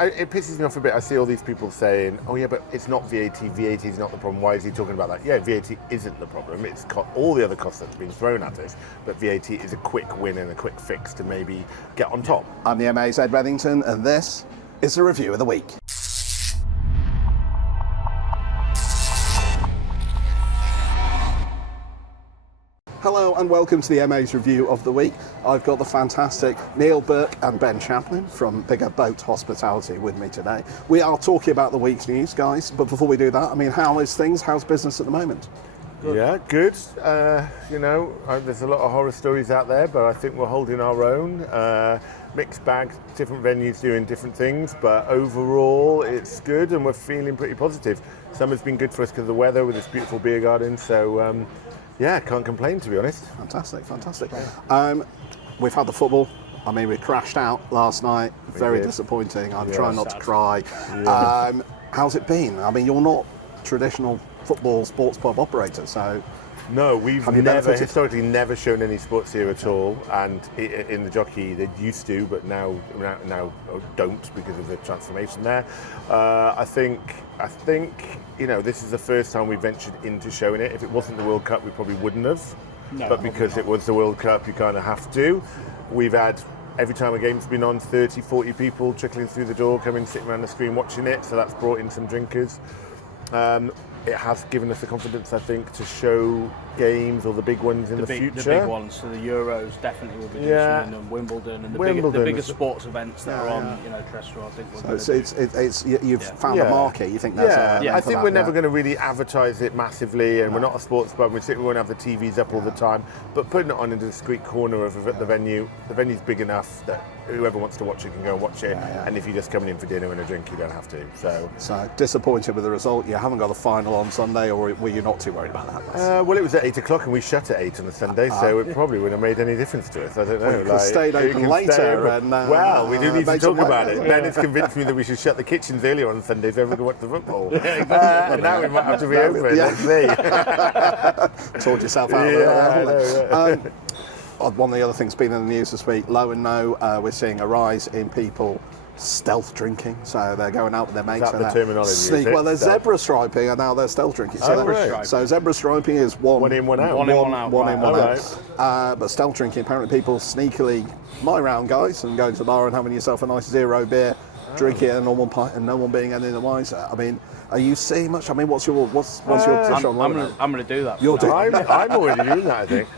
it pisses me off a bit. I see all these people saying, "Oh yeah, but it's not VAT. VAT is not the problem. Why is he talking about that?" Yeah, VAT isn't the problem. It's all the other costs that have been thrown at us. But VAT is a quick win and a quick fix to maybe get on top. I'm the MA's Ed Bedington, and this is the review of the week. Hello and welcome to the MA's Review of the Week. I've got the fantastic Neil Burke and Ben Chaplin from Bigger Boat Hospitality with me today. We are talking about the week's news, guys, but before we do that, I mean, how is things? How's business at the moment? Good. Yeah, good. There's a lot of horror stories out there, but I think we're holding our own. Mixed bag, different venues doing different things, but overall it's good and we're feeling pretty positive. Summer's been good for us because of the weather with this beautiful beer garden, so yeah, can't complain, to be honest. Fantastic. We've had the football. I mean, we crashed out last night. Very disappointing. I'm trying not to cry. Yeah. How's it been? I mean, you're not traditional football sports pub operator, so... No, we've historically never shown any sports here at all, and in the jockey they used to, but now don't because of the transformation there. I think this is the first time we ventured into showing it. If it wasn't the World Cup, we probably wouldn't have. No, but because it was the World Cup, you kind of have to. We've had, every time a game's been on, 30, 40 people trickling through the door, coming, sitting around the screen watching it, so that's brought in some drinkers. It has given us the confidence, I think, to show games or the big ones in the future. The big ones, so the Euros definitely will be doing something, and Wimbledon and the bigger sports events that are on, terrestrial. I think you've found a market. You think that's I think we're never going to really advertise it massively, and we're not a sports pub. We won't have the TVs up all the time, but putting it on in a discreet corner of the venue. The venue's big enough that whoever wants to watch it can go and watch it. And if you're just coming in for dinner and a drink, you don't have to. So disappointed with the result. You haven't got the final on Sunday, or were you not too worried about that? Well, it was at 8 o'clock and we shut at 8 on a Sunday, so it probably wouldn't have made any difference to us. I don't know. Well, you could have stayed open later. Well, we do need to talk about it. Ben has convinced me that we should shut the kitchens earlier on Sunday so everyone can watch the football. Now we might have to reopen. Let's see. Told yourself out of there. One of the other things being in the news this week, low and no, we're seeing a rise in people stealth drinking, so they're going out with their mates. Is that the terminology? Well, there's zebra striping, and now they're stealth drinking. So zebra striping is one in, one out. One in, one out. But stealth drinking, apparently people sneakily, my round guys, and going to the bar and having yourself a nice zero beer, drinking a normal pint, and no one being any the wiser. I mean, are you seeing much? I mean, what's your position on I'm going to do that. I'm already doing that.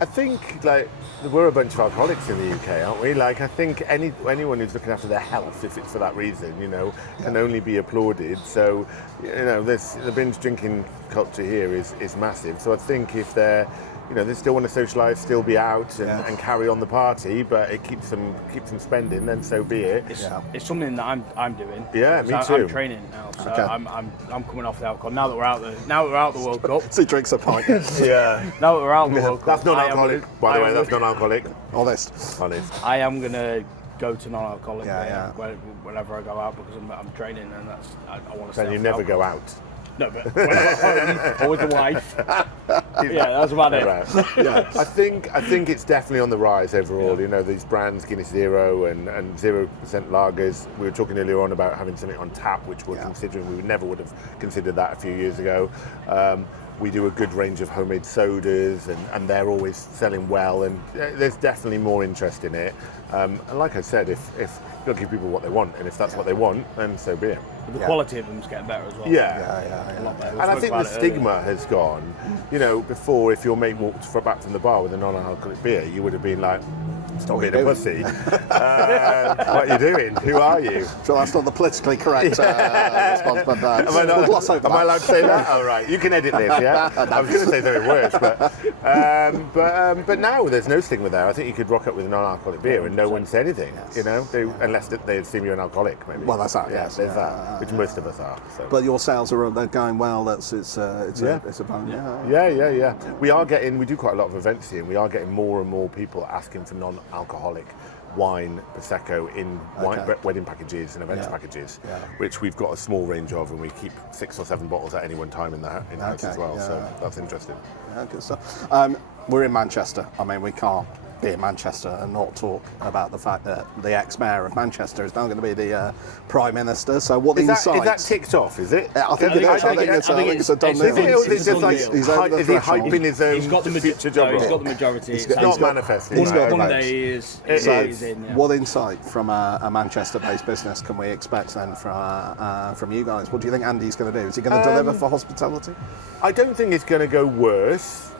I think like we're a bunch of alcoholics in the UK, aren't we? Like, I think anyone who's looking after their health, if it's for that reason, can only be applauded. So, the binge drinking culture here is massive. So I think if they still want to socialise, still be out and carry on the party, but it keeps them spending, then so be it. It's something that I'm doing. Yeah, me too. I'm training now, so I'm coming off the alcohol. Now that we're out the World Cup. So he drinks a pint. Now that we're out the World Cup. That's non-alcoholic, by the way. That's non-alcoholic. Honest. I am gonna go to non-alcoholic whenever I go out because I'm training, and I want to. Then you never go out. No, but when I'm at home or with the wife. That's about it. Right. I think it's definitely on the rise overall. These brands, Guinness Zero and 0% lagers. We were talking earlier on about having something on tap, which we're considering. We never would have considered that a few years ago. We do a good range of homemade sodas, and they're always selling well. And there's definitely more interest in it. And like I said, if you'll give people what they want, and if that's what they want, then so be it. But the quality of them's getting better as well. A lot better. And I think the stigma has gone. Before, if your mate walked back from the bar with a non-alcoholic beer, you would have been like, stop being a pussy. What are you doing? Who are you? So that's not the politically correct response, but am I allowed to say that? Oh, right. You can edit this, yeah? I was going to say something worse, but now there's no stigma there. I think you could rock up with a non-alcoholic beer and no one say anything, unless they assume you're an alcoholic, maybe. Well, that's that, there's that, which most of us are. So. But your sales they're going well. It's a bonus. Yeah. We do quite a lot of events here, and we are getting more and more people asking for non-alcoholic wine, Prosecco in wedding packages and events packages, which we've got a small range of, and we keep 6 or 7 bottles at any one time in the house as well. So that's interesting. Yeah, good stuff. We're in Manchester. I mean, we can't be in Manchester and not talk about the fact that the ex-mayor of Manchester is now going to be the Prime Minister. So what is insights... That ticked off, is it? I think it's a done deal. Is he hyping his own future job role? He's got the majority. It's not manifesting. One day he is in. What insight from a Manchester-based business can we expect then from you guys? What do you think Andy's going to do? Is he going to deliver for hospitality? I don't think it's going to go worse.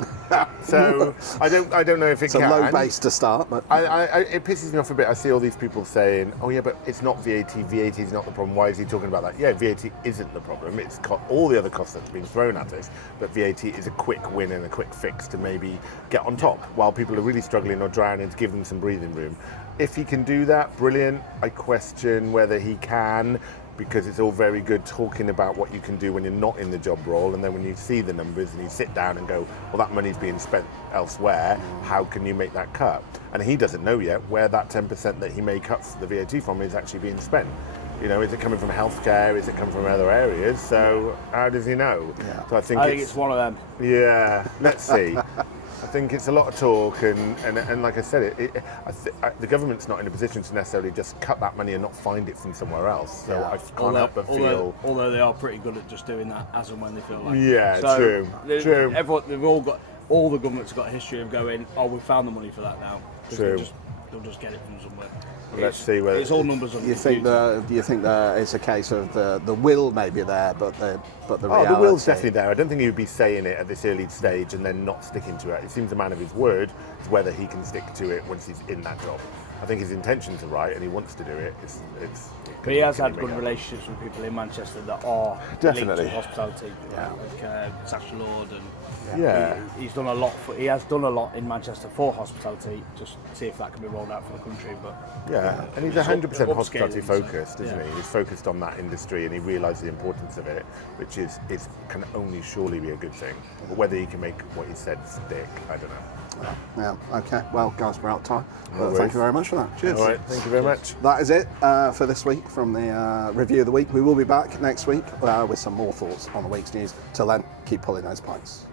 So I don't know if it can. It's a low base to start, but it pisses me off a bit. I see all these people saying, "Oh yeah, but it's not VAT. VAT is not the problem. Why is he talking about that?" Yeah, VAT isn't the problem. It's all the other costs that's been thrown at us. But VAT is a quick win and a quick fix to maybe get on top while people are really struggling or drowning, to give them some breathing room. If he can do that, brilliant. I question whether he can, because it's all very good talking about what you can do when you're not in the job role, and then when you see the numbers and you sit down and go, well, that money's being spent elsewhere, how can you make that cut? And he doesn't know yet where that 10% that he may cut the VAT from is actually being spent. You know, is it coming from healthcare? Is it coming from other areas? So how does he know? Yeah. So I think it's one of them. Yeah, let's see. I think it's a lot of talk, and like I said, the government's not in a position to necessarily just cut that money and not find it from somewhere else. So I can't help but feel. Although they are pretty good at just doing that as and when they feel like. Yeah, so true. They've all the governments have got a history of going, oh, we found the money for that now. True. They'll just get it from somewhere. Let's see whether it's all numbers on the computer. Do you think that it's a case of the will may be there, but the reality? The will's definitely there. I don't think he would be saying it at this early stage and then not sticking to it. He seems a man of his word. It's whether he can stick to it once he's in that job. I think his intentions are right and he wants to do it. But he has had good relationships with people in Manchester that are linked to hospitality, like Sacha Lord, and he's done a lot. He has done a lot in Manchester for hospitality. Just see if that can be rolled out for the country. But and he's 100% hospitality focused, isn't he? He's focused on that industry and he realised the importance of it, which can only surely be a good thing. But whether he can make what he said stick, I don't know. Yeah, okay. Well, guys, we're out of time. Thank you very much for that. Cheers. All right, thank you very much. That is it for this week from the Review of the Week. We will be back next week with some more thoughts on the week's news. Till then, keep pulling those pints.